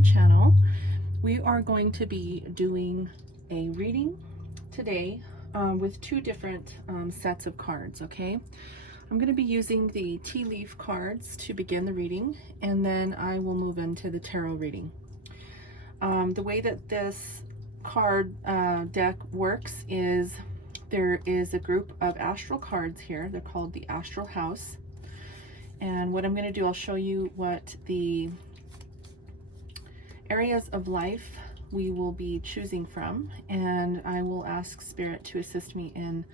my channel. We are going to be doing a reading today with two different sets of cards, okay? I'm going to be using the tea leaf cards to begin the reading, and then I will move into the tarot reading. The way that this card deck works is there is a group of astral cards here. They're called the Astral House. And what I'm going to do, I'll show you what the areas of life we will be choosing from, and I will ask Spirit to assist me in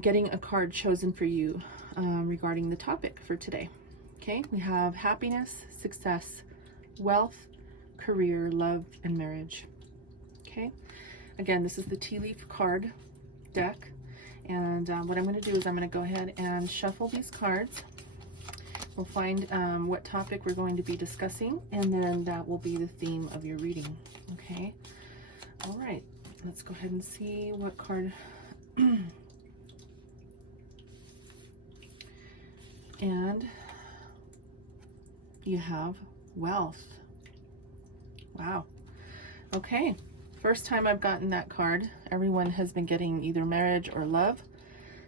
getting a card chosen for you regarding the topic for today. Okay, we have happiness, success, wealth, career, love, and marriage. Okay, again, this is the tea leaf card deck, and what I'm going to do is I'm going to go ahead and shuffle these cards. We'll find what topic we're going to be discussing, and then that will be the theme of your reading. Okay, all right, let's go ahead and see what card. And you have wealth. Wow. Okay, first time I've gotten that card. Everyone has been getting either marriage or love,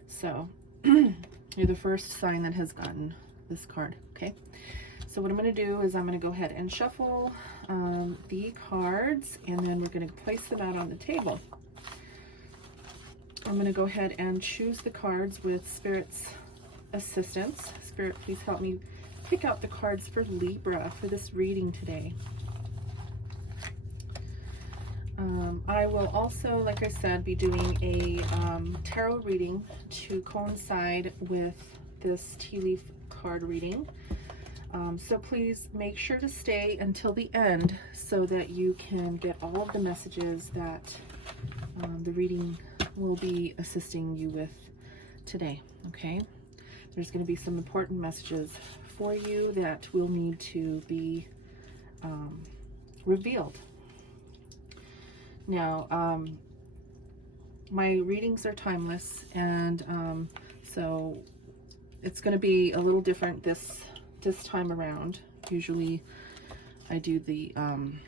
so you're the first sign that has gotten this card. Okay, so what I'm going to do is I'm going to go ahead and shuffle the cards, and then we're going to place them out on the table. I'm going to go ahead and choose the cards with Spirit's assistance. Spirit, please help me pick out the cards for Libra for this reading today. I will also, like I said, be doing a tarot reading to coincide with this tea leaf card reading. So please make sure to stay until the end so that you can get all of the messages that the reading will be assisting you with today. Okay, there's going to be some important messages for you that will need to be revealed. Now, my readings are timeless, and so it's going to be a little different this time around. Usually I do the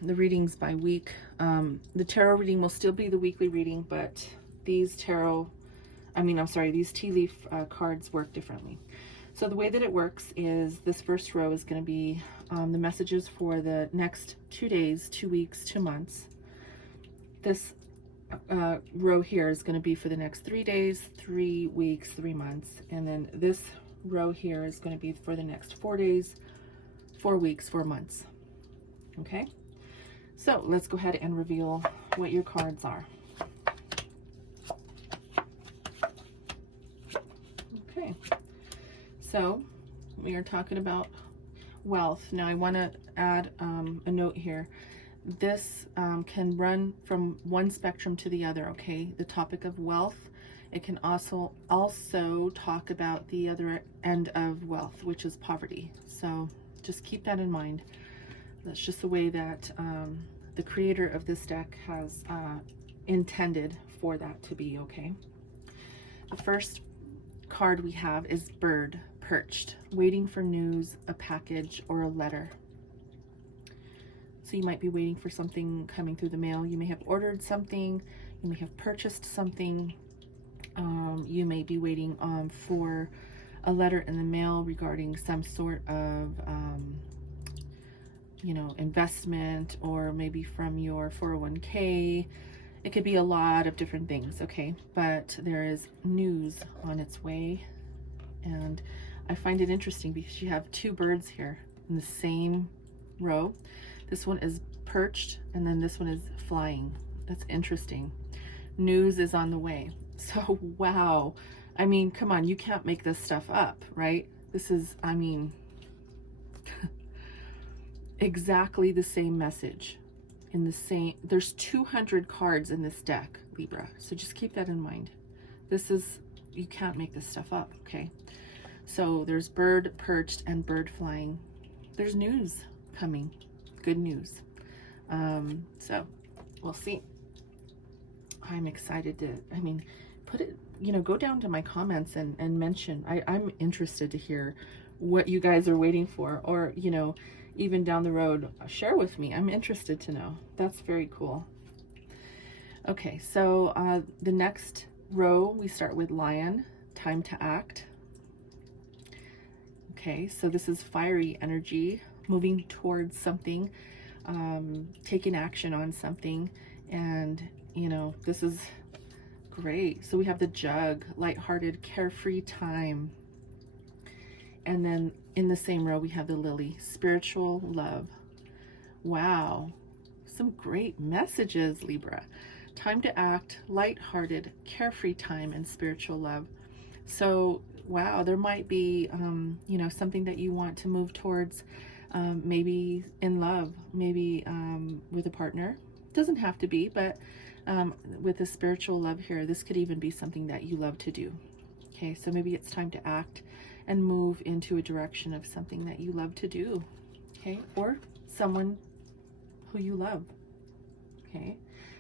readings by week. The tarot reading will still be the weekly reading, but these these tea leaf cards work differently. So the way that it works is this first row is going to be the messages for the next 2 days, 2 weeks, 2 months. This row here is going to be for the next 3 days, 3 weeks, 3 months, and then this row here is going to be for the next 4 days, 4 weeks, 4 months. Okay, so let's go ahead and reveal what your cards are. Okay, so we are talking about wealth. Now I want to add a note here. This can run from one spectrum to the other. Okay, the topic of wealth, it can also talk about the other end of wealth, which is poverty. So just keep that in mind. That's just the way that the creator of this deck has intended for that to be. Okay, the first card we have is bird, perched, waiting for news, a package, or a letter. So you might be waiting for something coming through the mail. You may have ordered something, you may have purchased something. You may be waiting for a letter in the mail regarding some sort of investment, or maybe from your 401k. It could be a lot of different things. Okay, but there is news on its way, and I find it interesting because you have two birds here in the same row. This one is perched, and then this one is flying. That's interesting. News is on the way. So, wow. I mean, come on, you can't make this stuff up, right? This is, I mean, exactly the same message. There's 200 cards in this deck, Libra. So just keep that in mind. You can't make this stuff up, okay? So there's bird perched and bird flying. There's news coming. Good news. So we'll see. I'm excited to, put it, go down to my comments and mention. I'm interested to hear what you guys are waiting for, or, even down the road, share with me. I'm interested to know. That's very cool. Okay, so the next row, we start with Lion, time to act. Okay, so this is fiery energy, moving towards something, taking action on something, and you know, this is great. So we have the Jug, lighthearted, carefree time. And then in the same row, we have the Lily, spiritual love. Wow, some great messages, Libra. Time to act, lighthearted, carefree time, and spiritual love. So, wow, there might be, you know, something that you want to move towards, maybe in love, maybe with a partner. Doesn't have to be, but with the spiritual love here, this could even be something that you love to do. Okay, so maybe it's time to act and move into a direction of something that you love to do. Okay, or someone who you love. Okay,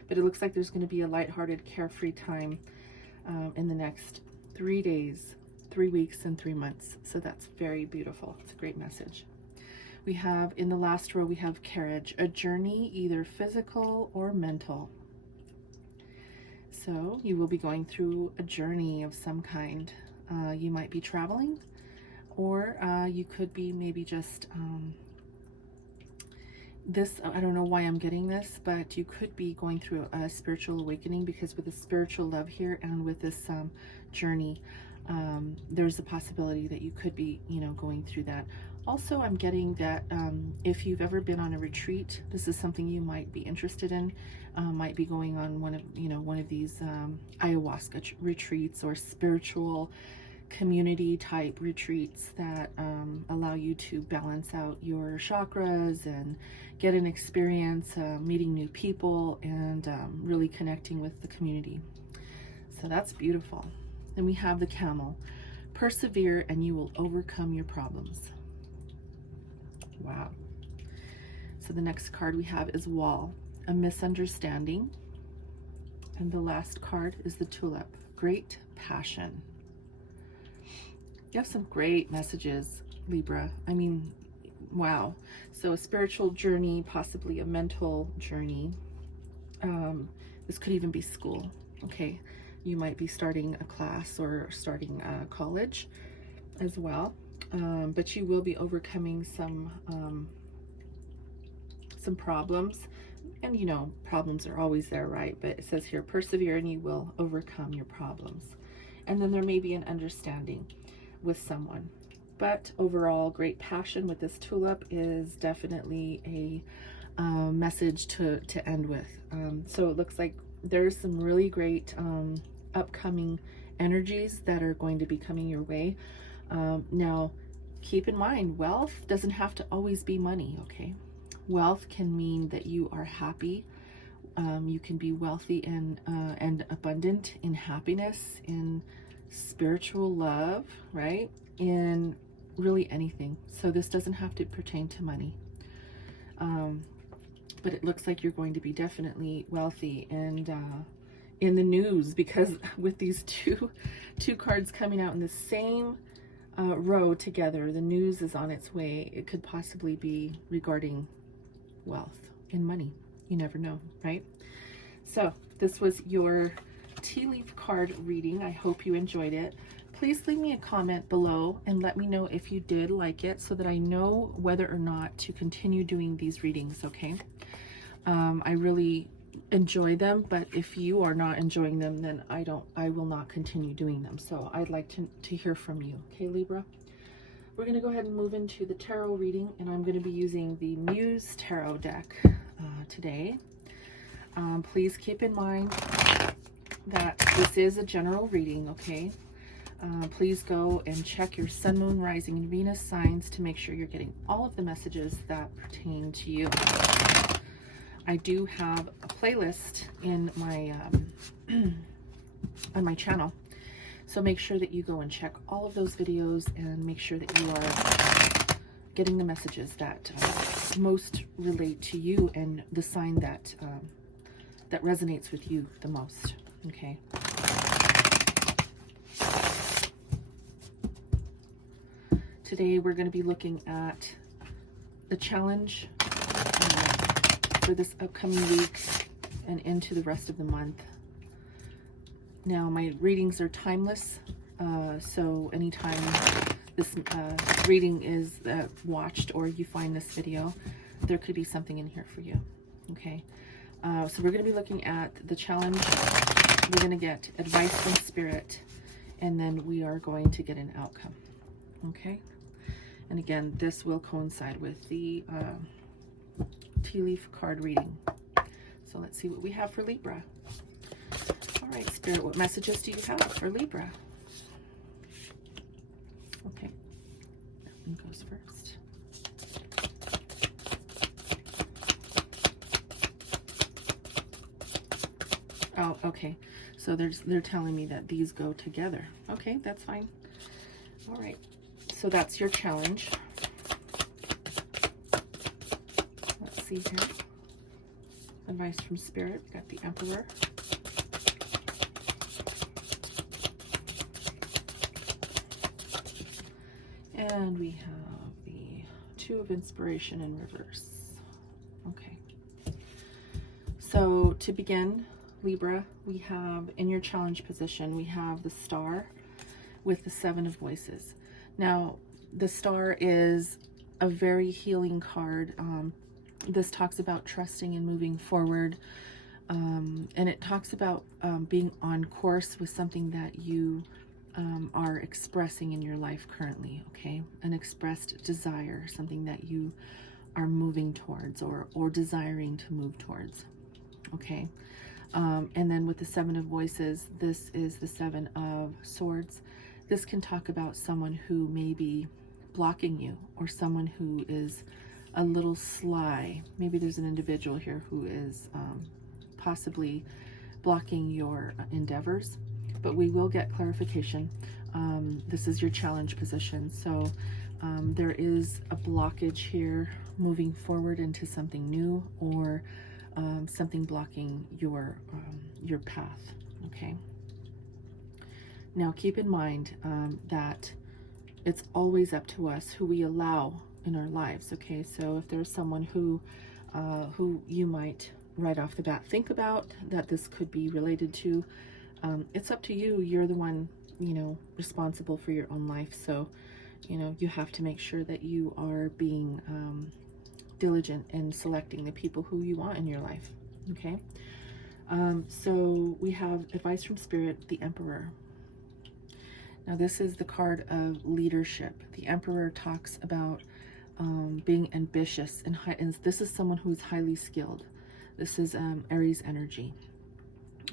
but it looks like there's going to be a lighthearted, carefree time in the next 3 days, 3 weeks, and 3 months. So that's very beautiful. It's a great message. We have in the last row, we have Carriage, a journey, either physical or mental. So you will be going through a journey of some kind. You might be traveling, or you could be maybe just this, I don't know why I'm getting this, but you could be going through a spiritual awakening, because with the spiritual love here and with this journey, there's a possibility that you could be, you know, going through that. Also, I'm getting that if you've ever been on a retreat, this is something you might be interested in. Might be going on one of these ayahuasca retreats or spiritual community type retreats that allow you to balance out your chakras and get an experience meeting new people and really connecting with the community. So that's beautiful. Then we have the Camel, persevere and you will overcome your problems. Wow. So the next card we have is Wall, a misunderstanding. And the last card is the Tulip, great passion. You have some great messages, Libra. I mean, wow. So a spiritual journey, possibly a mental journey. This could even be school. Okay, you might be starting a class or starting college as well. But you will be overcoming some problems. And you know, problems are always there, right? But it says here, persevere and you will overcome your problems. And then there may be an understanding with someone. But overall, great passion with this Tulip is definitely a message to end with. So it looks like there's some really great upcoming energies that are going to be coming your way. Now, keep in mind, wealth doesn't have to always be money, okay? Wealth can mean that you are happy. You can be wealthy and abundant in happiness, in spiritual love, right? In really anything. So this doesn't have to pertain to money. But it looks like you're going to be definitely wealthy and in the news, because with these two cards coming out in the same row together, the news is on its way. It could possibly be regarding wealth and money. You never know, right? So this was your tea leaf card reading. I hope you enjoyed it. Please leave me a comment below and let me know if you did like it, so that I know whether or not to continue doing these readings, okay? I really enjoy them, but if you are not enjoying them, then I will not continue doing them. So I'd like to hear from you, okay, Libra? We're going to go ahead and move into the tarot reading, and I'm going to be using the Muse Tarot deck today. Please keep in mind that this is a general reading, okay? Please go and check your Sun, Moon, Rising, and Venus signs to make sure you're getting all of the messages that pertain to you. I do have a playlist in my on my channel, so make sure that you go and check all of those videos and make sure that you are getting the messages that most relate to you and the sign that that resonates with you the most, okay? Today we're going to be looking at the challenge for this upcoming week and into the rest of the month. Now, my readings are timeless, so anytime this reading is watched or you find this video, there could be something in here for you. Okay, so we're going to be looking at the challenge. We're going to get advice from Spirit, and then we are going to get an outcome. Okay, and again, this will coincide with the tea leaf card reading. So let's see what we have for Libra. All right, Spirit, what messages do you have for Libra? Okay, that one goes first. Oh, okay. So they're telling me that these go together. Okay, that's fine. All right. So that's your challenge. Let's see here. Advice from Spirit. We got the Emperor. And we have the Two of Inspiration in reverse. Okay. So to begin, Libra, we have in your challenge position, we have the Star with the Seven of Voices. Now, the Star is a very healing card. This talks about trusting and moving forward. And it talks about being on course with something that you are expressing in your life currently, okay? An expressed desire, something that you are moving towards or desiring to move towards, okay? And then with the Seven of Voices, this is the Seven of Swords. This can talk about someone who may be blocking you, or someone who is a little sly. Maybe there's an individual here who is possibly blocking your endeavors, but we will get clarification. This is your challenge position, so there is a blockage here moving forward into something new, or something blocking your path. Okay, now keep in mind that it's always up to us who we allow in our lives. Okay, so if there's someone who you might right off the bat think about that this could be related to, it's up to you. You're the one, you know, responsible for your own life. So, you know, you have to make sure that you are being diligent in selecting the people who you want in your life. Okay, so we have advice from Spirit, the Emperor. Now this is the card of leadership. The Emperor talks about being ambitious, and this is someone who is highly skilled. This is Aries energy.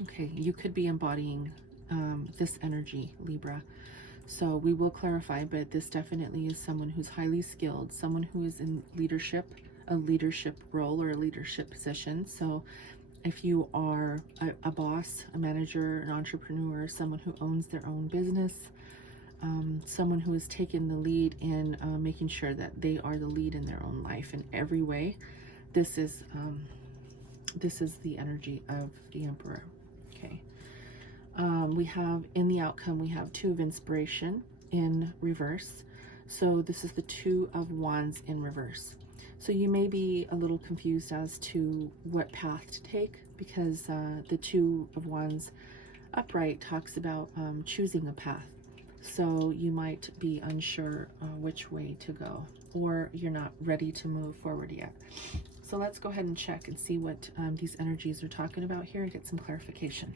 Okay, you could be embodying this energy, Libra. So we will clarify, but this definitely is someone who's highly skilled, someone who is in leadership, a leadership role or a leadership position. So if you are a boss, a manager, an entrepreneur, someone who owns their own business, someone who has taken the lead in making sure that they are the lead in their own life in every way, this is the energy of the Emperor. Okay. We have in the outcome, we have Two of Inspiration in reverse. So this is the Two of Wands in reverse. So you may be a little confused as to what path to take, because the Two of Wands upright talks about choosing a path. So you might be unsure which way to go, or you're not ready to move forward yet. So let's go ahead and check and see what these energies are talking about here and get some clarification.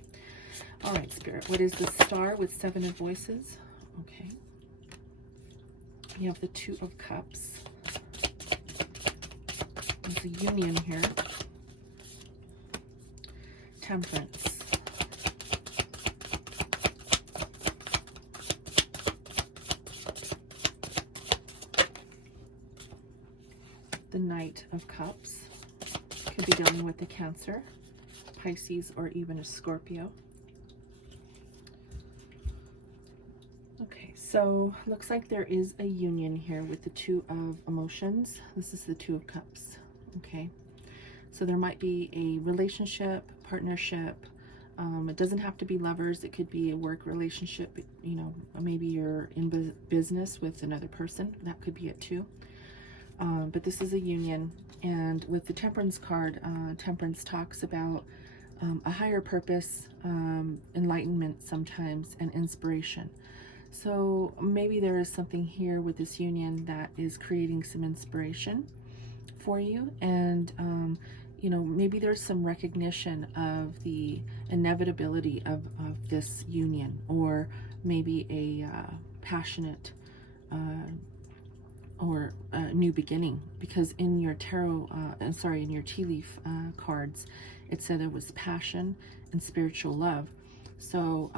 All right, Spirit, what is the Star with Seven of Voices? Okay. You have the Two of Cups. There's a union here. Temperance. The Knight of Cups. Could be dealing with a Cancer, Pisces, or even a Scorpio. Okay, so looks like there is a union here with the Two of Emotions. This is the Two of Cups. Okay, so there might be a relationship, partnership. It doesn't have to be lovers. It could be a work relationship. You know, maybe you're in business with another person. That could be it too. but this is a union. And with the Temperance card, Temperance talks about a higher purpose, enlightenment sometimes, and inspiration. So maybe there is something here with this union that is creating some inspiration for you. And you know, maybe there's some recognition of the inevitability of this union, or maybe a passionate or a new beginning, because in your tarot, in your tea leaf cards, it said there was passion and spiritual love. So,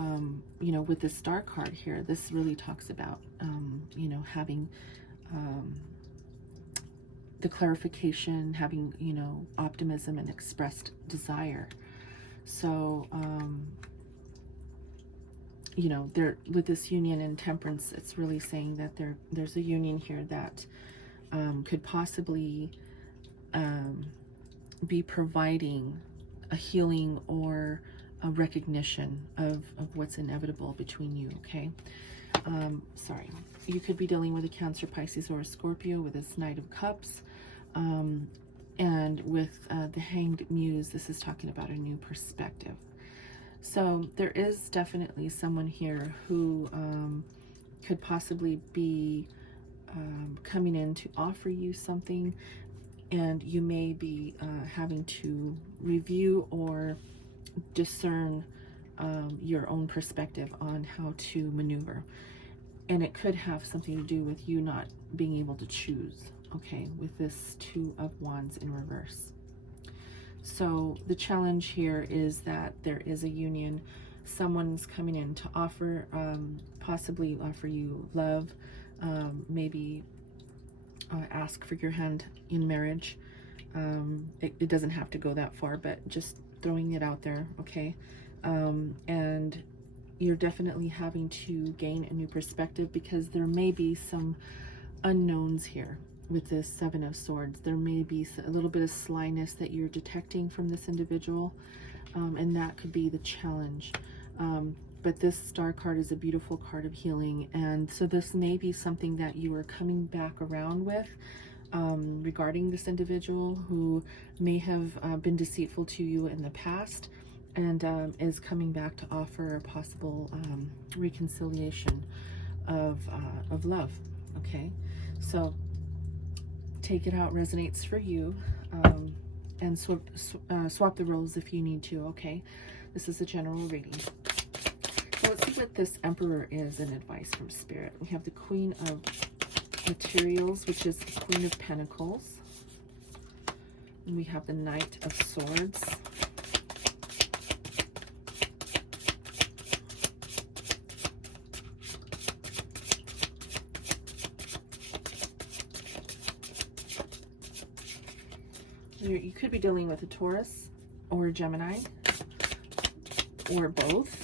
you know, with this star card here, this really talks about, you know, having the clarification, having, you know, optimism and expressed desire. So, you know, there, with this union and Temperance, it's really saying that there's a union here that could possibly be providing a healing or a recognition of what's inevitable between you, okay? Sorry. You could be dealing with a Cancer, Pisces, or a Scorpio with this Knight of Cups. And with the Hanged Muse, this is talking about a new perspective. So there is definitely someone here who could possibly be coming in to offer you something, and you may be having to review or discern your own perspective on how to maneuver. And it could have something to do with you not being able to choose, okay, with this Two of Wands in reverse. So the challenge here is that there is a union. Someone's coming in to offer, possibly offer you love, maybe ask for your hand in marriage. It doesn't have to go that far, but just throwing it out there, okay? And you're definitely having to gain a new perspective, because there may be some unknowns here. With this Seven of Swords, there may be a little bit of slyness that you're detecting from this individual, and that could be the challenge. But this Star card is a beautiful card of healing, and so this may be something that you are coming back around with regarding this individual who may have been deceitful to you in the past, and is coming back to offer a possible reconciliation of love, okay? So take it how it resonates for you, and swap the roles if you need to, okay? This is a general reading. So let's see what this Emperor is in advice from Spirit. We have the Queen of Materials, which is the Queen of Pentacles. And we have the Knight of Swords. You could be dealing with a Taurus or a Gemini, or both.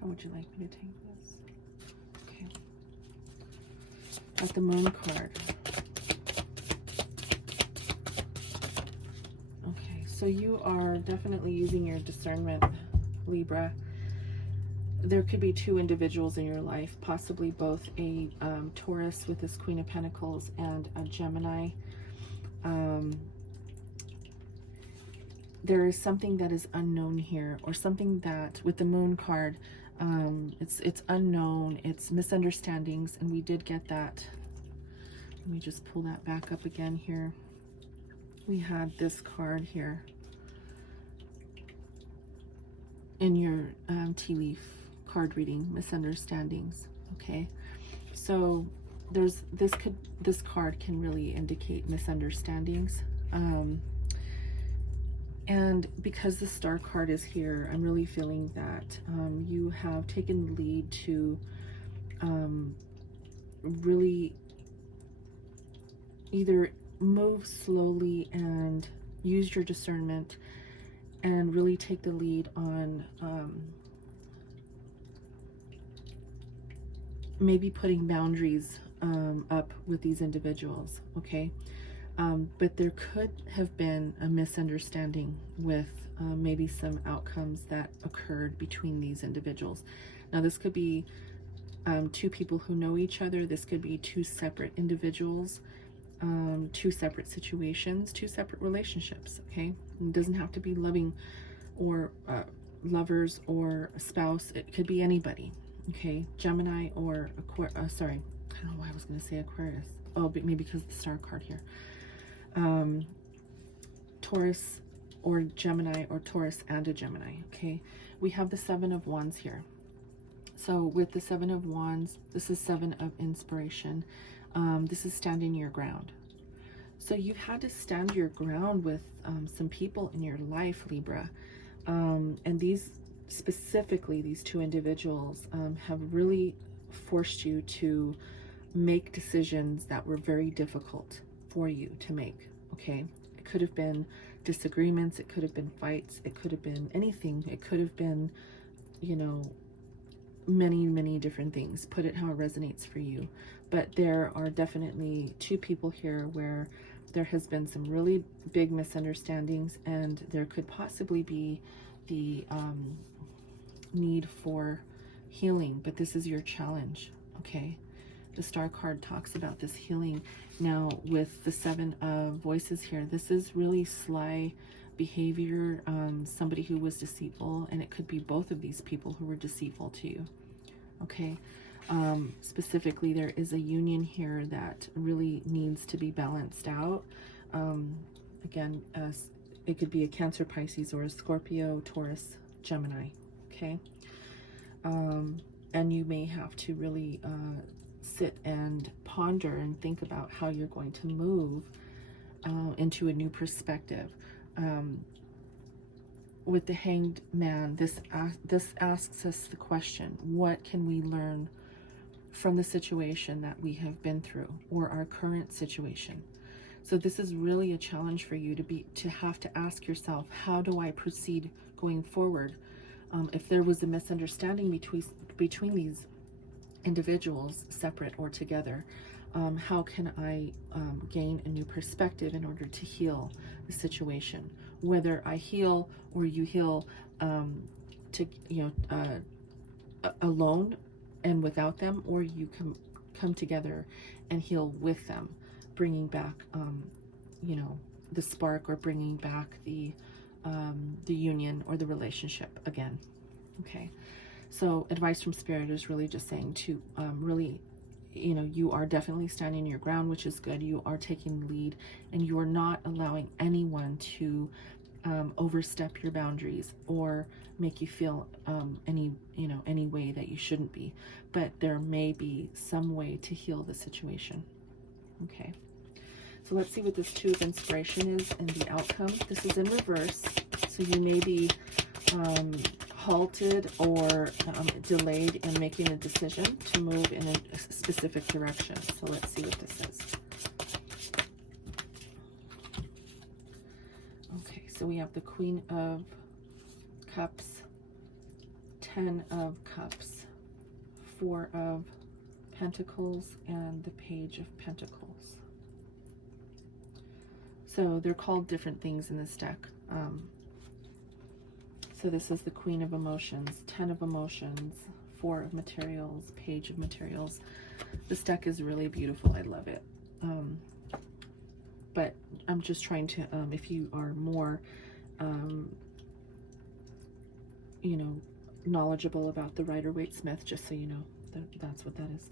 How would you like me to take this? Okay. Got the Moon card. So you are definitely using your discernment, Libra. There could be two individuals in your life, possibly both a Taurus with this Queen of Pentacles and a Gemini. There is something that is unknown here, or something that, with the Moon card, it's unknown, it's misunderstandings, and we did get that. Let me just pull that back up again here. We had this card here in your tea leaf card reading, misunderstandings, okay? So there's this card can really indicate misunderstandings, and because the Star card is here, I'm really feeling that you have taken the lead to really either move slowly and use your discernment, and really take the lead on maybe putting boundaries up with these individuals, okay? But there could have been a misunderstanding with maybe some outcomes that occurred between these individuals. Now, this could be two people who know each other. This could be two separate individuals, two separate situations, two separate relationships, okay? It doesn't have to be loving or lovers or a spouse. It could be anybody, okay? Gemini or sorry, I don't know why I was going to say Aquarius. Oh, but maybe because of the star card here. Taurus or Gemini, or Taurus and a Gemini, okay? We have the Seven of Wands here. So with the Seven of Wands, this is Seven of Inspiration. This is standing your ground. So you've had to stand your ground with some people in your life, Libra. And these, specifically these two individuals, have really forced you to make decisions that were very difficult for you to make, okay? It could have been disagreements, it could have been fights, it could have been anything. It could have been, you know, many different things. Put it how it resonates for you. But there are definitely two people here where there has been some really big misunderstandings, and there could possibly be the need for healing. But this is your challenge, okay? The star card talks about this healing. Now with the Seven of Voices here, this is really sly behavior, somebody who was deceitful, and it could be both of these people who were deceitful to you, okay? Specifically, there is a union here that really needs to be balanced out. Again, it could be a Cancer, Pisces, or a Scorpio, Taurus, Gemini, okay? And you may have to really sit and ponder and think about how you're going to move into a new perspective. With the Hanged Man, this asks us the question, what can we learn from the situation that we have been through, or our current situation? So this is really a challenge for you to have to ask yourself, how do I proceed going forward? If there was a misunderstanding between these individuals, separate or together, how can I gain a new perspective in order to heal the situation? Whether I heal or you heal alone and without them, or you come together and heal with them, bringing back the spark, or bringing back the union or the relationship again, okay? So advice from Spirit is really just saying to really, you are definitely standing your ground, which is good. You are taking the lead, and you are not allowing anyone to overstep your boundaries or make you feel any way that you shouldn't be. But there may be some way to heal the situation, okay? So let's see what this Two of Inspiration is and the outcome. This is in reverse, so you may be halted or delayed in making a decision to move in a specific direction. So let's see what this is. Okay, so we have the Queen of Cups, 10 of Cups, 4 of Pentacles, and the Page of Pentacles. So they're called different things in this deck. So this is the Queen of Emotions, 10 of Emotions, 4 of Materials, Page of Materials. This deck is really beautiful. I love it. But I'm just trying to, if you are more, knowledgeable about the Rider-Waite-Smith, just so you know, that's what that is.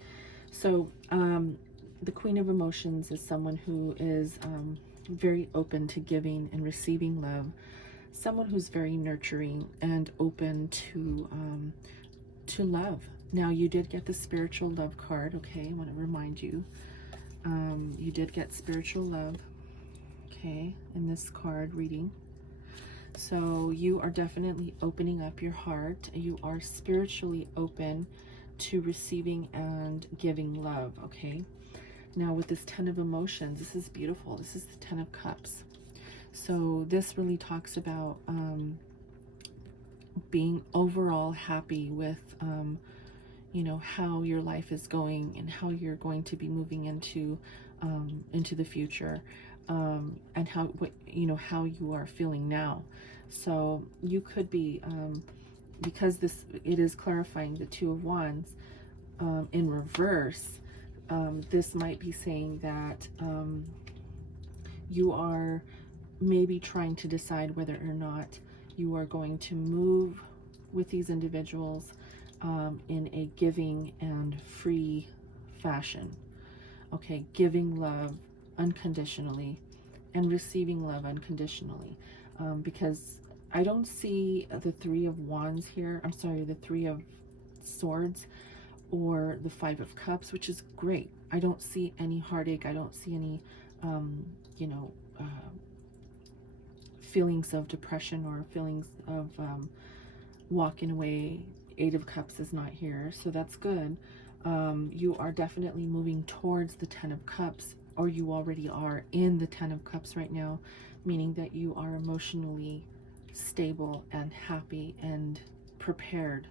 So the Queen of Emotions is someone who is very open to giving and receiving love, someone who's very nurturing and open to love. Now, you did get the Spiritual Love card, okay? I want to remind you, you did get Spiritual Love, okay, in this card reading. So you are definitely opening up your heart. You are spiritually open to receiving and giving love, okay? Now with this 10 of Emotions, this is beautiful. This is the 10 of Cups. So this really talks about being overall happy with, you know, how your life is going and how you're going to be moving into the future, and how, what, you know, how you are feeling now. So you could be, because it is clarifying the Two of Wands in reverse. This might be saying that you are maybe trying to decide whether or not you are going to move with these individuals in a giving and free fashion. Okay, giving love unconditionally and receiving love unconditionally, because I don't see the Three of Wands here. I'm sorry, the Three of Swords or the Five of Cups, which is great. I don't see any heartache. I don't see any, you know, feelings of depression or feelings of walking away. Eight of Cups is not here, so that's good. You are definitely moving towards the Ten of Cups, or you already are in the Ten of Cups right now, meaning that you are emotionally stable and happy and prepared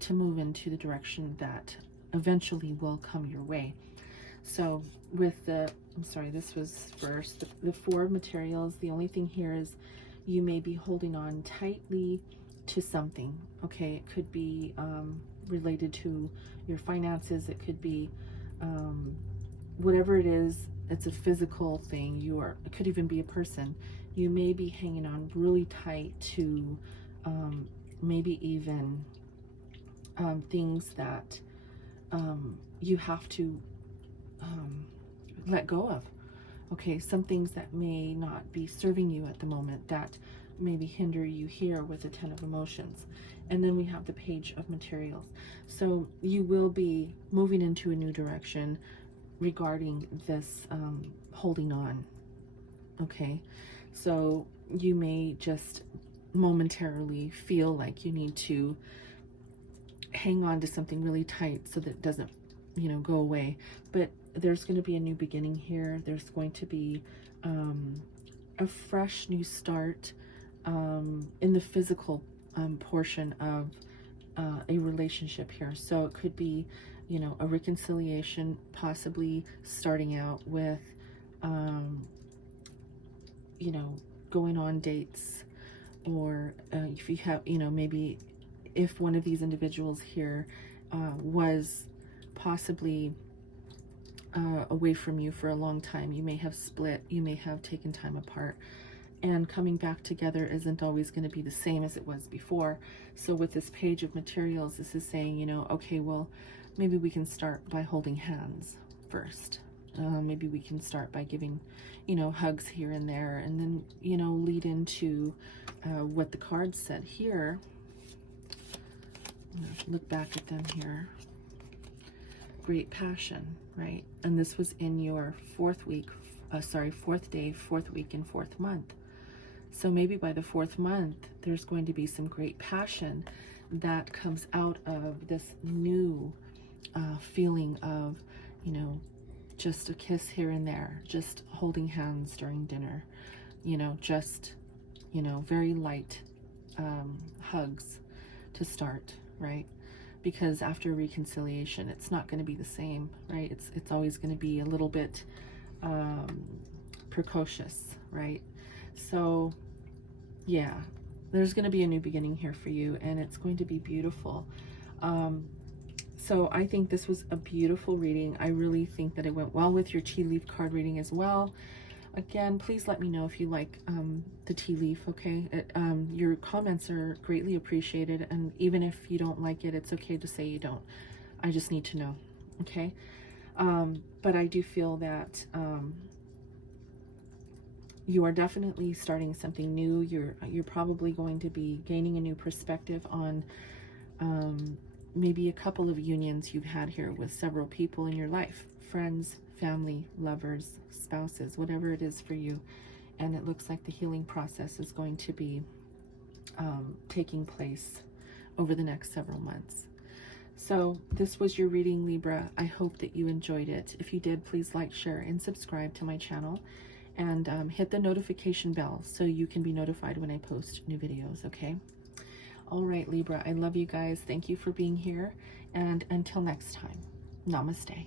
to move into the direction that eventually will come your way. So with the, I'm sorry, this was first, the Four of Materials, the only thing here is you may be holding on tightly to something. Okay, it could be related to your finances. It could be whatever it is. It's a physical thing. It could even be a person. You may be hanging on really tight to maybe even things that you have to let go of. Okay, some things that may not be serving you at the moment, that maybe hinder you here with the Ten of Emotions. And then we have the Page of Materials. So you will be moving into a new direction regarding this holding on. Okay, so you may just momentarily feel like you need to hang on to something really tight so that it doesn't, you know, go away. But there's going to be a new beginning here. There's going to be a fresh new start in the physical portion of a relationship here. So it could be, you know, a reconciliation, possibly starting out with, you know, going on dates, or if you have, you know, maybe if one of these individuals here was possibly away from you for a long time, you may have split, you may have taken time apart, and coming back together isn't always going to be the same as it was before. So with this Page of Materials, this is saying, you know, okay, well, maybe we can start by holding hands first. Maybe we can start by giving, you know, hugs here and there, and then, you know, lead into what the cards said here. Look back at them here. Great passion, right? And this was in your fourth day, fourth week, and fourth month. So maybe by the fourth month, there's going to be some great passion that comes out of this new feeling of, you know, just a kiss here and there, just holding hands during dinner, you know, just, you know, very light hugs to start, right? Because after reconciliation, it's not going to be the same, right? It's always going to be a little bit precocious, right? So yeah, there's going to be a new beginning here for you, and it's going to be beautiful. So I think this was a beautiful reading. I really think that it went well with your tea leaf card reading as well. Again, please let me know if you like the tea leaf, okay? Your comments are greatly appreciated, and even if you don't like it, it's okay to say you don't. I just need to know, okay? But I do feel that you are definitely starting something new. You're probably going to be gaining a new perspective on maybe a couple of unions you've had here with several people in your life, friends, family, lovers, spouses, whatever it is for you. And it looks like the healing process is going to be taking place over the next several months. So this was your reading, Libra. I hope that you enjoyed it. If you did, please like, share, and subscribe to my channel, and hit the notification bell so you can be notified when I post new videos, okay? All right, Libra, I love you guys. Thank you for being here. And until next time, namaste.